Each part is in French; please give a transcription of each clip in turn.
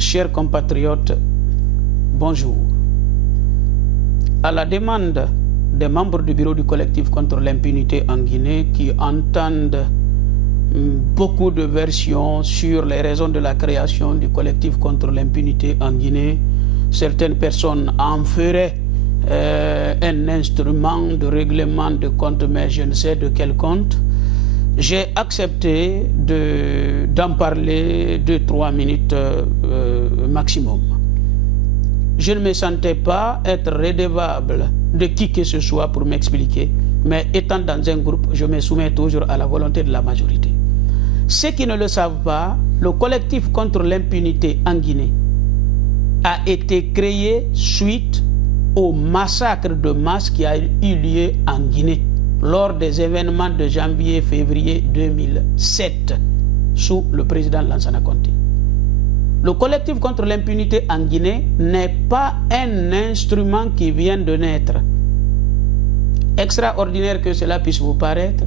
Chers compatriotes, bonjour. À la demande des membres du bureau du collectif contre l'impunité en Guinée qui entendent beaucoup de versions sur les raisons de la création du collectif contre l'impunité en Guinée, certaines personnes en feraient un instrument de règlement de compte, mais je ne sais de quel compte. J'ai accepté d'en parler 2-3 minutes maximum. Je ne me sentais pas être redevable de qui que ce soit pour m'expliquer, mais étant dans un groupe, je me soumets toujours à la volonté de la majorité. Ceux qui ne le savent pas, le collectif contre l'impunité en Guinée a été créé suite au massacre de masse qui a eu lieu en Guinée lors des événements de janvier-février 2007 sous le président Lansana Conté. Le collectif contre l'impunité en Guinée n'est pas un instrument qui vient de naître. Extraordinaire que cela puisse vous paraître,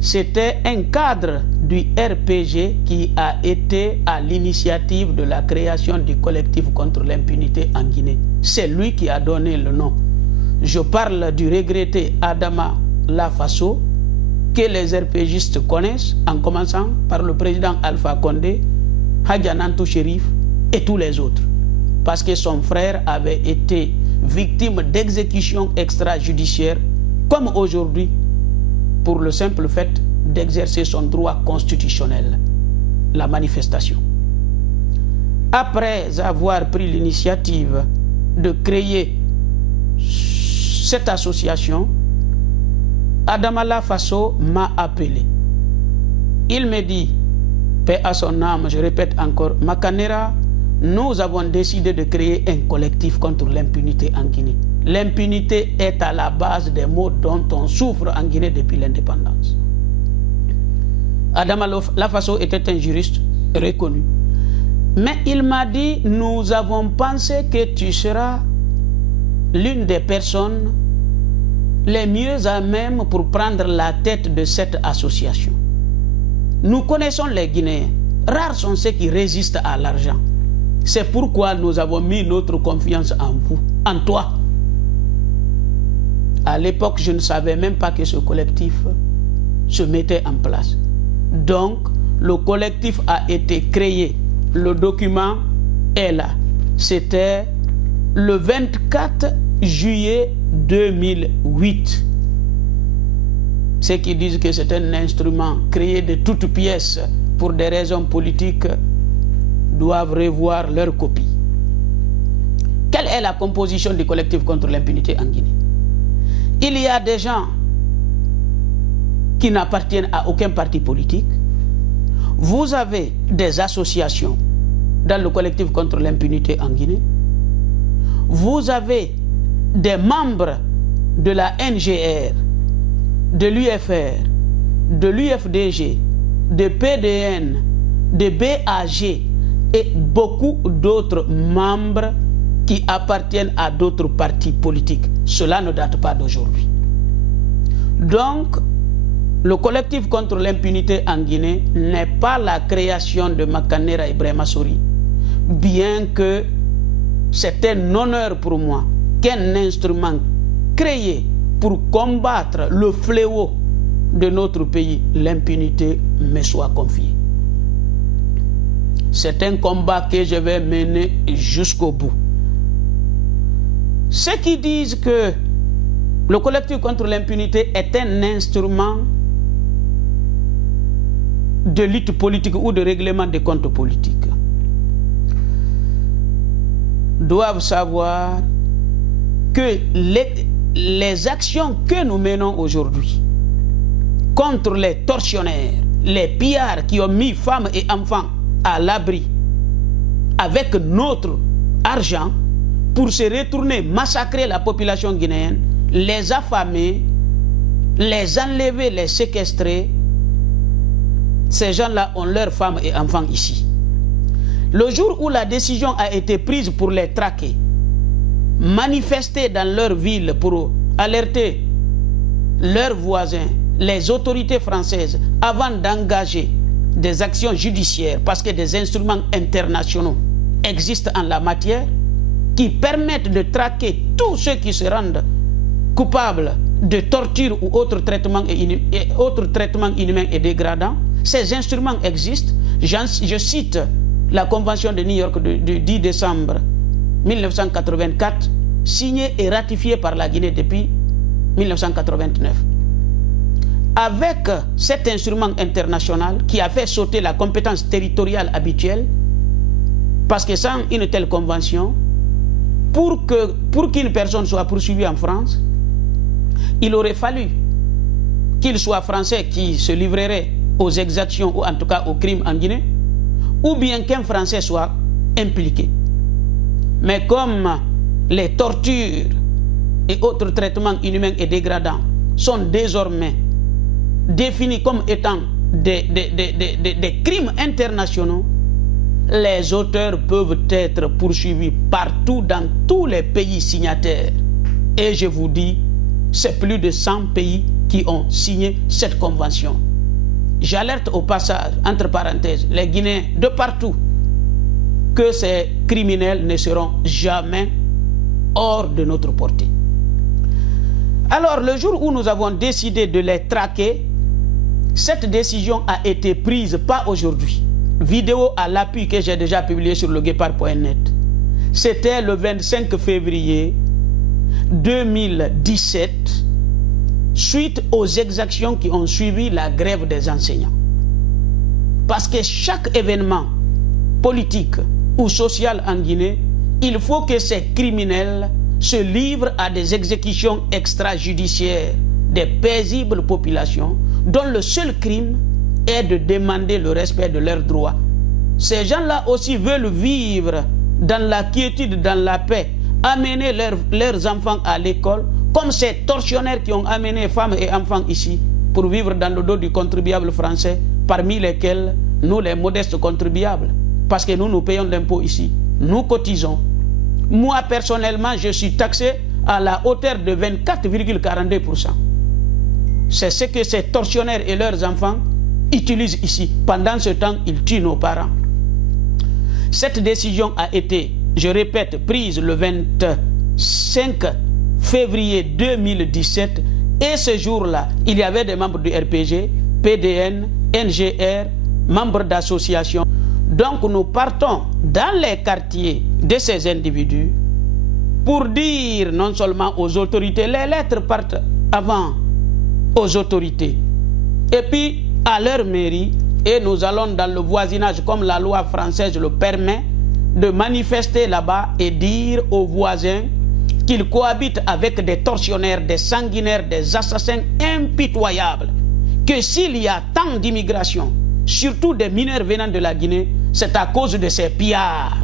c'était un cadre du RPG qui a été à l'initiative de la création du collectif contre l'impunité en Guinée. C'est lui qui a donné le nom. Je parle du regretté Adama Lafasso, que les RPGistes connaissent, en commençant par le président Alpha Condé, Hadjanantou Chérif et tous les autres. Parce que son frère avait été victime d'exécutions extrajudiciaires, comme aujourd'hui, pour le simple fait d'exercer son droit constitutionnel, la manifestation. Après avoir pris l'initiative de créer cette association, Adama Lafasso m'a appelé. Il me dit, paix à son âme, je répète encore, Makanera, nous avons décidé de créer un collectif contre l'impunité en Guinée. L'impunité est à la base des maux dont on souffre en Guinée depuis l'indépendance. Adama Lafasso était un juriste reconnu. Mais il m'a dit, nous avons pensé que tu seras l'une des personnes les mieux à même pour prendre la tête de cette association. Nous connaissons les Guinéens. Rares sont ceux qui résistent à l'argent. C'est pourquoi nous avons mis notre confiance en vous, en toi. À l'époque, je ne savais même pas que ce collectif se mettait en place. Donc, le collectif a été créé. Le document est là. C'était le 24 juillet 2008. Ceux qui disent que c'est un instrument créé de toutes pièces pour des raisons politiques doivent revoir leur copie. Quelle est la composition du collectif contre l'impunité en Guinée? Il y a des gens qui n'appartiennent à aucun parti politique. Vous avez des associations dans le collectif contre l'impunité en Guinée. Vous avez des membres de la NGR, de l'UFR, de l'UFDG, de PDN, de BAG et beaucoup d'autres membres qui appartiennent à d'autres partis politiques. Cela ne date pas d'aujourd'hui. Donc, le collectif contre l'impunité en Guinée n'est pas la création de Makanera Ibrahima Sori, bien que c'est un honneur pour moi qu'un instrument créé pour combattre le fléau de notre pays, l'impunité, me soit confié. C'est un combat que je vais mener jusqu'au bout. Ceux qui disent que le collectif contre l'impunité est un instrument de lutte politique ou de règlement des comptes politiques doivent savoir que les actions que nous menons aujourd'hui contre les tortionnaires, les pillards qui ont mis femmes et enfants à l'abri avec notre argent pour se retourner, massacrer la population guinéenne, les affamer, les enlever, les séquestrer, ces gens-là ont leurs femmes et enfants ici. Le jour où la décision a été prise pour les traquer, manifester dans leur ville pour alerter leurs voisins, les autorités françaises, avant d'engager des actions judiciaires parce que des instruments internationaux existent en la matière qui permettent de traquer tous ceux qui se rendent coupables de torture ou autres traitements inhumains et dégradants. Ces instruments existent. Je cite la Convention de New York du 10 décembre 1984, signée et ratifiée par la Guinée depuis 1989. Avec cet instrument international qui a fait sauter la compétence territoriale habituelle, parce que sans une telle convention, pour qu'une personne soit poursuivie en France, il aurait fallu qu'il soit français qui se livrerait aux exactions ou en tout cas aux crimes en Guinée, ou bien qu'un Français soit impliqué. Mais comme les tortures et autres traitements inhumains et dégradants sont désormais définis comme étant des crimes internationaux, les auteurs peuvent être poursuivis partout dans tous les pays signataires. Et je vous dis, c'est plus de 100 pays qui ont signé cette convention. J'alerte au passage, entre parenthèses, les Guinéens de partout, que ces criminels ne seront jamais hors de notre portée. Alors, le jour où nous avons décidé de les traquer, cette décision a été prise, pas aujourd'hui. Vidéo à l'appui que j'ai déjà publié sur leguépard.net. C'était le 25 février 2017, suite aux exactions qui ont suivi la grève des enseignants. Parce que chaque événement politique ou social en Guinée, il faut que ces criminels se livrent à des exécutions extrajudiciaires des paisibles populations dont le seul crime est de demander le respect de leurs droits. Ces gens-là aussi veulent vivre dans la quiétude, dans la paix, amener leurs enfants à l'école, comme ces tortionnaires qui ont amené femmes et enfants ici pour vivre dans le dos du contribuable français, parmi lesquels nous les modestes contribuables, parce que nous payons l'impôt ici, nous cotisons. Moi personnellement, je suis taxé à la hauteur de 24,42%. C'est ce que ces tortionnaires et leurs enfants utilisent ici. Pendant ce temps, ils tuent nos parents. Cette décision a été, je répète, prise le 25 février 2017. Et ce jour-là, il y avait des membres du RPG, PDN, NGR, membres d'associations. Donc nous partons dans les quartiers de ces individus pour dire non seulement aux autorités, les lettres partent avant aux autorités, et puis à leur mairie, et nous allons dans le voisinage comme la loi française le permet, de manifester là-bas et dire aux voisins qu'ils cohabitent avec des tortionnaires, des sanguinaires, des assassins impitoyables, que s'il y a tant d'immigration, surtout des mineurs venant de la Guinée, c'est à cause de ces pillards.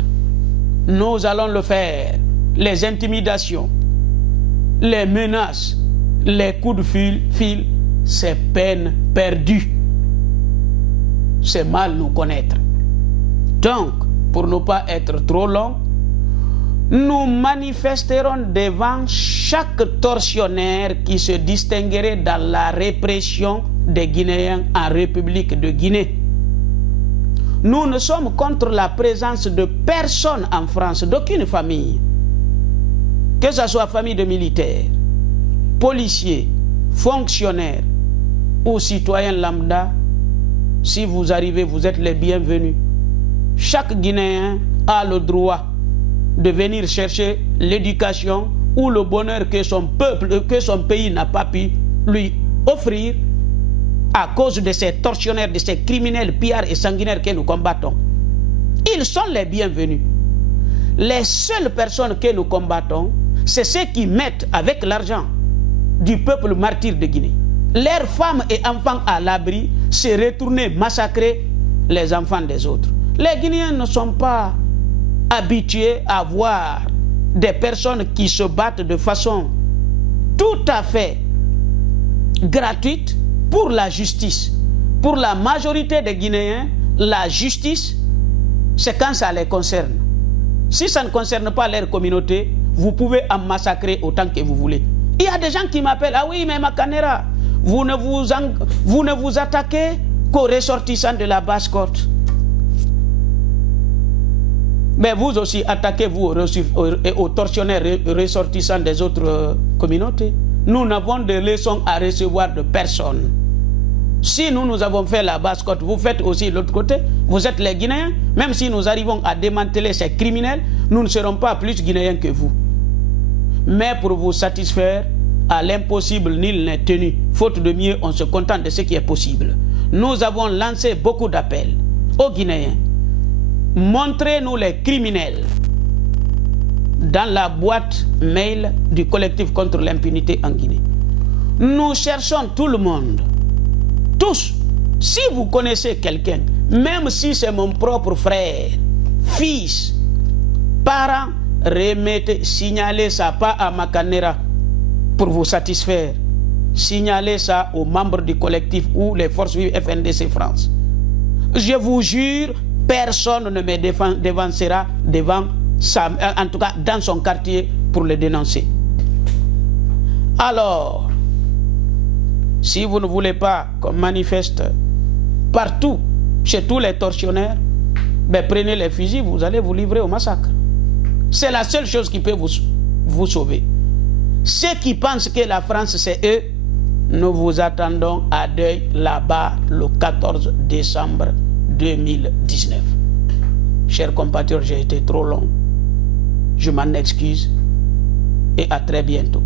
Nous allons le faire. Les intimidations, les menaces, les coups de fil, c'est peine perdue. C'est mal nous connaître. Donc, pour ne pas être trop long, nous manifesterons devant chaque tortionnaire qui se distinguerait dans la répression des Guinéens en République de Guinée. Nous ne sommes contre la présence de personne en France, d'aucune famille, que ce soit famille de militaires, policiers, fonctionnaires ou citoyens lambda. Si vous arrivez, vous êtes les bienvenus. Chaque Guinéen a le droit de venir chercher l'éducation ou le bonheur que son peuple, que son pays n'a pas pu lui offrir à cause de ces tortionnaires, de ces criminels, pillards et sanguinaires que nous combattons. Ils sont les bienvenus. Les seules personnes que nous combattons, c'est ceux qui mettent avec l'argent du peuple martyr de Guinée leurs femmes et enfants à l'abri, se retourner, massacrer les enfants des autres. Les Guinéens ne sont pas habitués à voir des personnes qui se battent de façon tout à fait gratuite pour la justice. Pour la majorité des Guinéens, la justice, c'est quand ça les concerne. Si ça ne concerne pas leur communauté, vous pouvez en massacrer autant que vous voulez. Il y a des gens qui m'appellent, ah oui, mais Makanera, vous ne vous attaquez qu'aux ressortissants de la Basse-Côte. Mais vous aussi, attaquez-vous aux tortionnaires ressortissants des autres communautés. Nous n'avons de leçons à recevoir de personne. Si nous avons fait la Basse-Côte, vous faites aussi l'autre côté. Vous êtes les Guinéens. Même si nous arrivons à démanteler ces criminels, nous ne serons pas plus Guinéens que vous. Mais pour vous satisfaire, à l'impossible, nul n'est tenu. Faute de mieux, on se contente de ce qui est possible. Nous avons lancé beaucoup d'appels aux Guinéens. Montrez-nous les criminels dans la boîte mail du collectif contre l'impunité en Guinée. Nous cherchons tout le monde. Tous. Si vous connaissez quelqu'un, même si c'est mon propre frère, fils, parent, remettez, signalez ça pas à Makanera pour vous satisfaire. Signalez ça aux membres du collectif ou les forces vives FNDC France. Je vous jure, personne ne me dévancera devant ça, en tout cas dans son quartier pour le dénoncer. Alors, si vous ne voulez pas qu'on manifeste partout, chez tous les tortionnaires, ben prenez les fusils, vous allez vous livrer au massacre. C'est la seule chose qui peut vous sauver. Ceux qui pensent que la France c'est eux, nous vous attendons à Deuil là-bas le 14 décembre 2019. Chers compatriotes, j'ai été trop long. Je m'en excuse et à très bientôt.